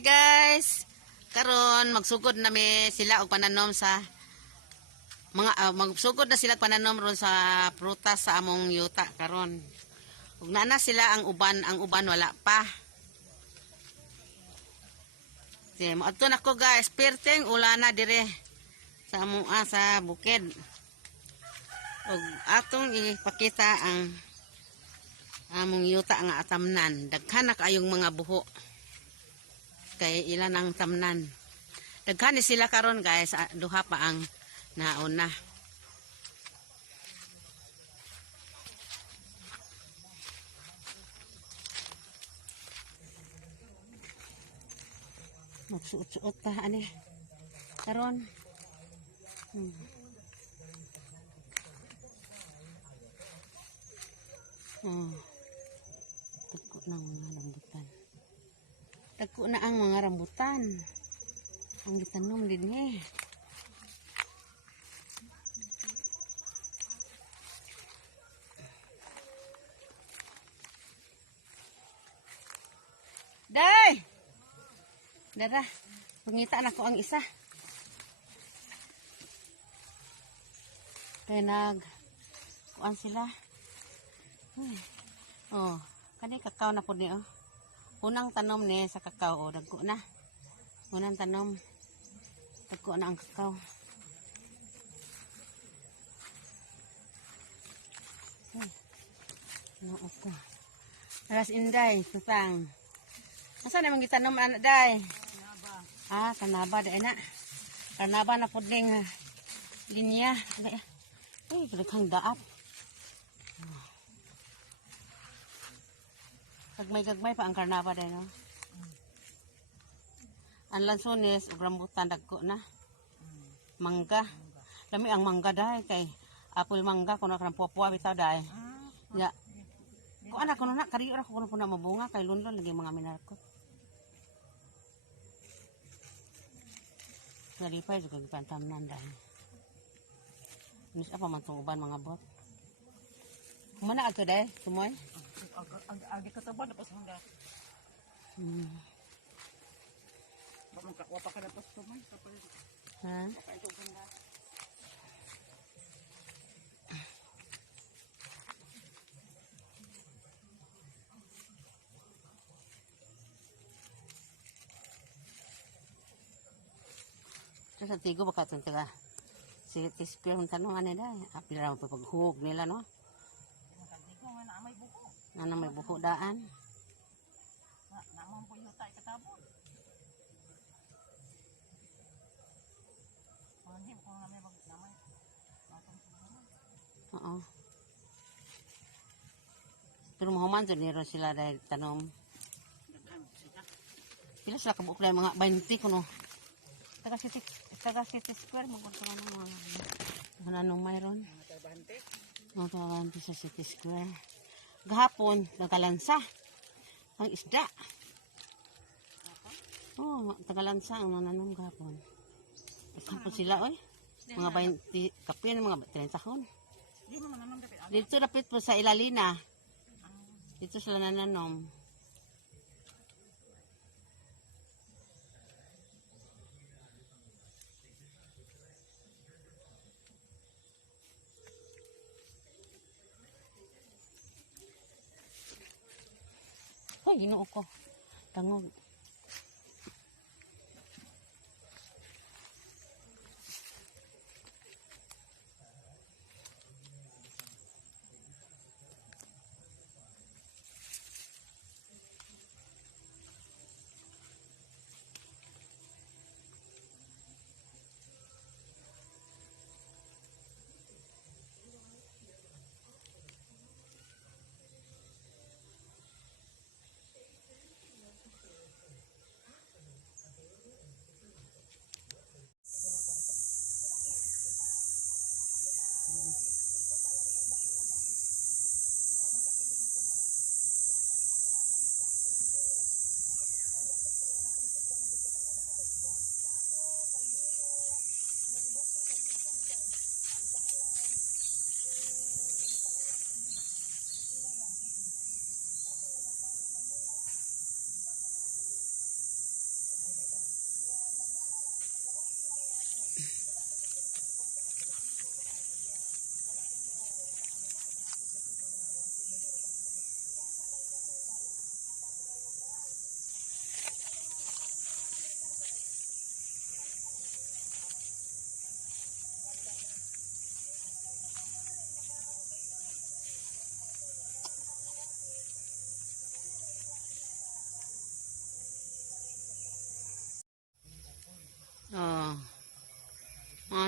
Hi guys. Karon magsugod na mi sila og pananom sa mga magsugod na sila pananom ron sa prutas sa among yuta karon. Ug naa sila ang uban wala pa. Sige, moadto na ko guys, perteng ulana dire sa among sa bukid. Ug atong ipakita ang among yuta nga atamnan. Daghan na kaayong mga buho. Kay ilan ang tamnan. Daghan ni sila karon guys, duha pa ang nauna. Magsuot-suot ta ani karon. Dagko na ang mga rambutan. Dagko na ang mga rambutan. Ang gitanom din eh. Day! Dara, pangita na ko ang isa. Kaya kuan sila. Oh, kani kakao na po ni oh. Unang tanom ni sa kakao, oh, dagko na. Unang tanom. Dagko na ang kakao. No, okay. Alas inday, tutang. Asa namang gitanom anak day? Kanaba. Ah, kanaba day na. Kanaba na puding linya. Ay, kang daap. Gagmay pa ang karnaba day no. Ang lansones ug rambutan dagko na. Mangga. Lami ang mangga day kay apple mangga kuno kan puwa-puwa bitaw day. Ya. Ko anak kuno na kariyo ra kuno na mabunga kay lundon lagi mga minarkot. Nalipay juga gipantamnan day. Nis apa man uban mga bot. Kumana agto day, sumoy? Agi katawan na pas hangga. Bakit kakwa pa ka na pas sumoy? Ha? Sa tigo baka itong taga si Tispir ang tanong ano na apil lang paghug nila no Tigo nga na may buko. na may buho daan Naman po yung tayo katabon. Hindi ko nga may namay. oo pero mahuman dyan nero sila dahil tanom pila sila kabuk dahil mga 20 kuno taga city square magpunta ng mga anong mayroon mga tabante sa city square gahapon nagkalansa ang isda tagalansa ang nananong gahapon gahapon sila oy mga 20 kapin mga 30 tahon dito rapit po sa Ilalina dito sila nananom. Hoy, ginoo ko. Tangog.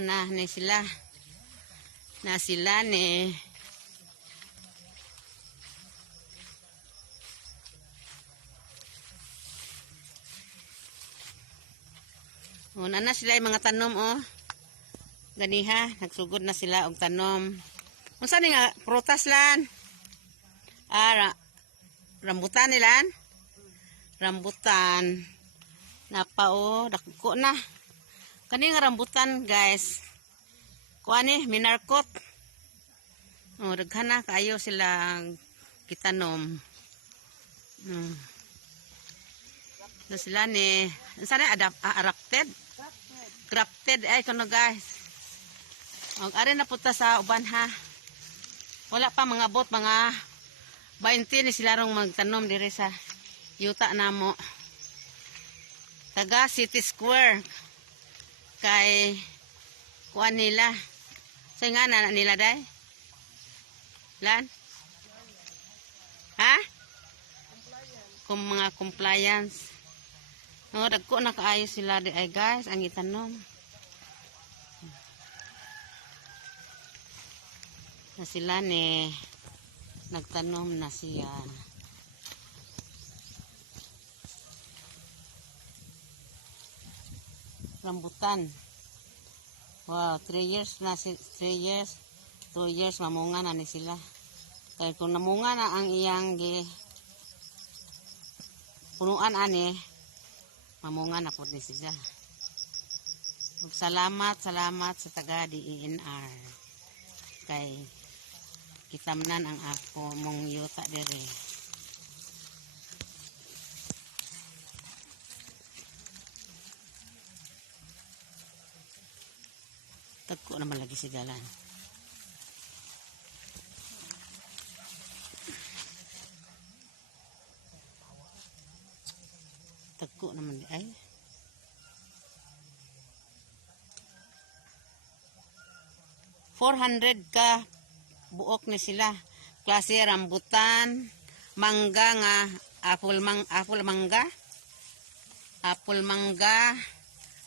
na ni sila. Na sila ni. Una na sila yung mga tanom oh. Ganiha, nagsugod na sila og tanom. Unsa ni nga prutas lan? Rambutan nilan. Rambutan. Napao, dako na. Kani nga rambutan, guys. Kuan ni minarkot. Oh, daghan na kaayo sila kitanom. So sila ni, unsa ni adapted? Grafted ay kuno guys. Og ari na puta sa uban ha. Wala pa mga bot mga 20 ni sila rong magtanom diri sa yuta namo. Taga City Square. Kay kuan nila. Sa nga na nila day? Lan? Ha? Kung mga compliance. No, dagko na kaayo sila di ay guys ang itanom. Na sila ni nagtanom na siya. Rambutan. Wow, 3 years na 3 years, 2 years mamunga na ni sila. Kaya kung namunga na ang iyang punuan ani, mamunga na po ni siya. Salamat sa taga DENR. Kay kitamnan ang ako mong yuta diri. Tagko naman lagi si dalan. Tagko naman di ay. $400 ka buok ni sila. Klase rambutan, mangga nga, apple mangga,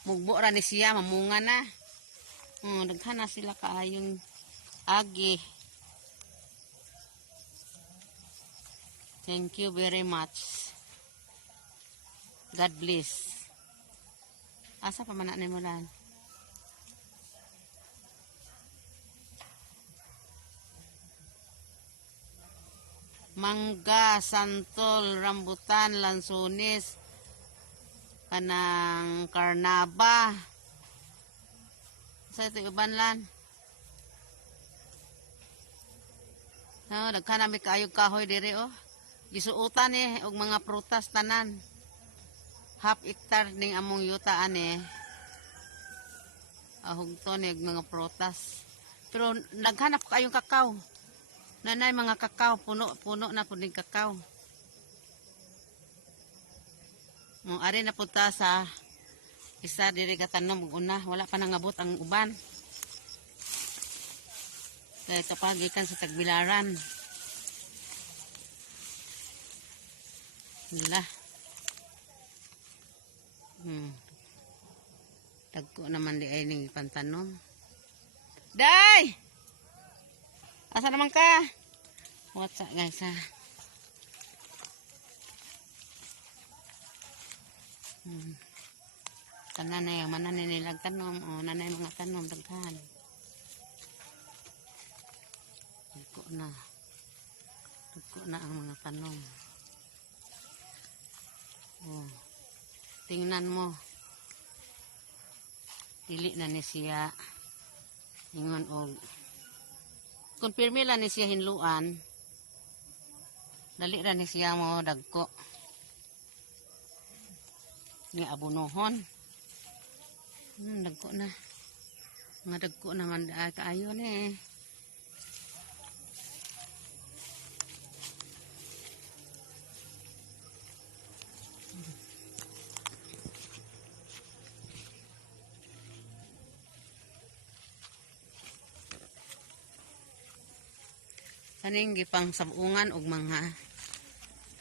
mugbo ra ni siya, mamunga na. Daghan na sila kaayong agi. Thank you very much. God bless. Asa pa man na mo lan? Mangga, santol, rambutan, lansones, kanang karnaba. Sa ito iban lan. No, daghan na mi kaayog kahoy diri oh. Gisuutan ni og mga prutas tanan. Half hectare ning among yuta ani. Ahugton ni mga prutas. Pero naghanap kayong kakao. Nanay mga kakao, puno na po din kakao. Ari na punta sa isa diri katanom una, wala pa nangabot ang uban. Kaya kapagikan sa Tagbilaran. Nila. Tagko naman di ay ning pantanom. Day! Asa naman ka? What's up guys ha? Tanan na yung mananilag tanom. O nanay mga tanom. Daghan. Tagko na. Tagko na ang mga tanom. O. Tingnan mo. Dili na ni siya. Ingon og. Kung pirmi lang ni siya hinluan, dali ra ni siya mo dagko. Nga abunuhon. Dagko na. Nga dagko naman kaayo ni. Kaning gipang sabungan og mga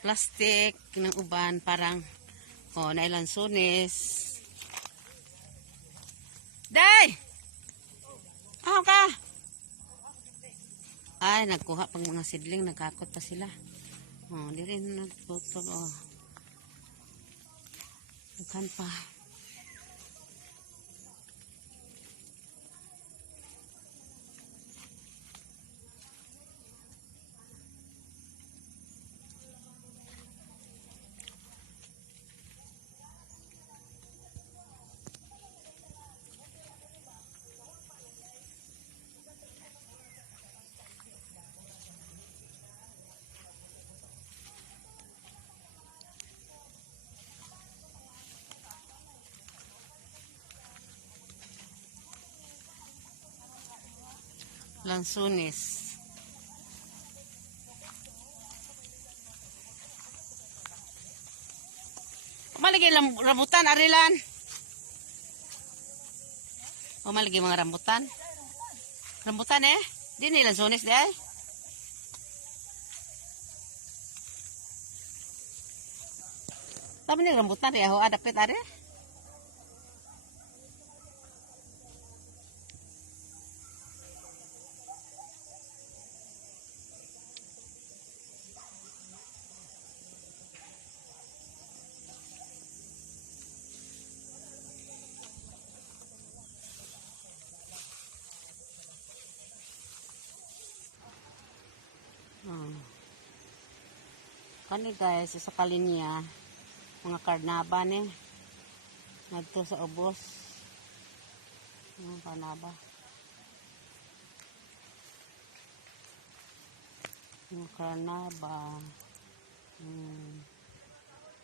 plastic ng uban parang nailansones. Day! ka? Ay, nagkuha pang mga sidling, nagkakot pa sila. Oh, di rin nagtutog, oh. Nagkan pa. Lansunis. Malagi rambutan, arilan. O malagi mga rambutan. Rambutan eh. Di ni lansunis di ay. Tapi ni rambutan ya ho adapit are. Kani guys, sa kalinya mga karnaba ni ngadto sa ubos. Mga karnaba. Mga karnaba.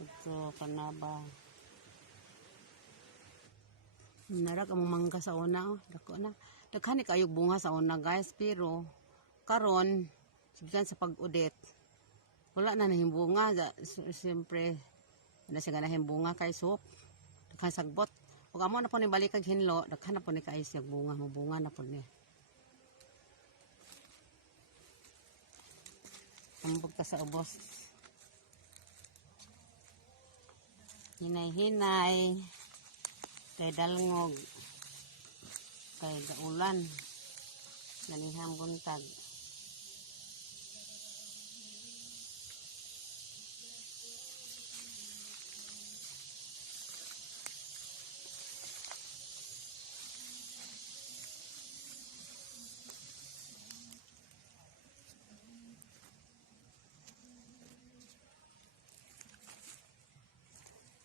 Ito karnaba. Narag ang mangga sa una, oh. Dako na. Daghani kayo bunga sa una guys, pero karon sigdan sa pag-udit wala na nahimbunga. Siyempre wala siya nahimbunga kay soup daghan sagbot ug amo na po ni balik kag hinlo daghan na po ni kay siya bunga mabunga na po ni ambog ka sa ubos hinay-hinay kay dalngog kay gaulan nanihang buntag.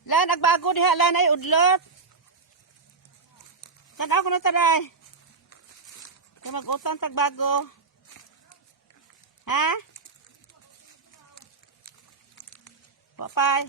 Lan, nagbago diha, lan ay udlot. Kan ako na taray. Kaya mag-utang tagbago. Ha? Papay.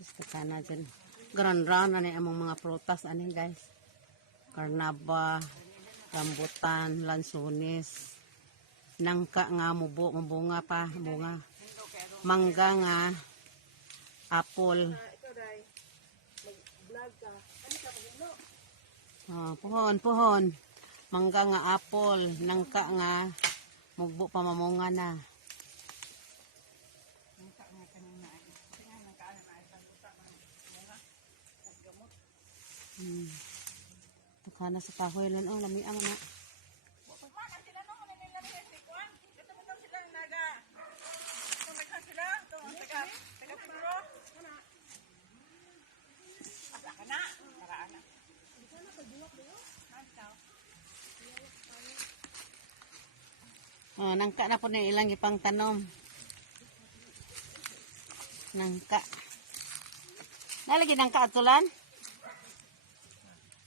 Gusto ka na dyan. Gran-ran na ni among mga prutas ani guys. Karnaba, rambutan, lansunis, nangka nga mabunga pa, bunga. Mangga nga apple. Pohon. Mangga nga apple, nangka nga mugbo pa mamunga na. Kana sa kahoy lan oh lami ang na. Oh, nangka na po na ilang ipang tanom. Nangka. Nalagi nangka atulan?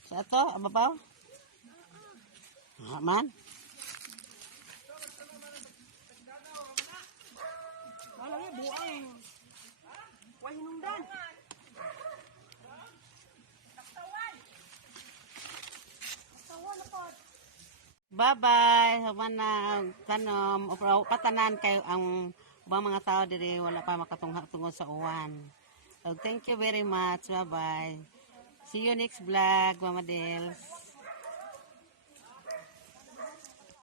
Sa ato, ababaw? Man? Malangnya buang. Wah hinungdan. Bye-bye. Humana kanom patanan kay ang ubang mga tao diri wala pa makatungha tungod sa uwan. So, thank you very much. Bye-bye. See you next vlog, Mama Dels.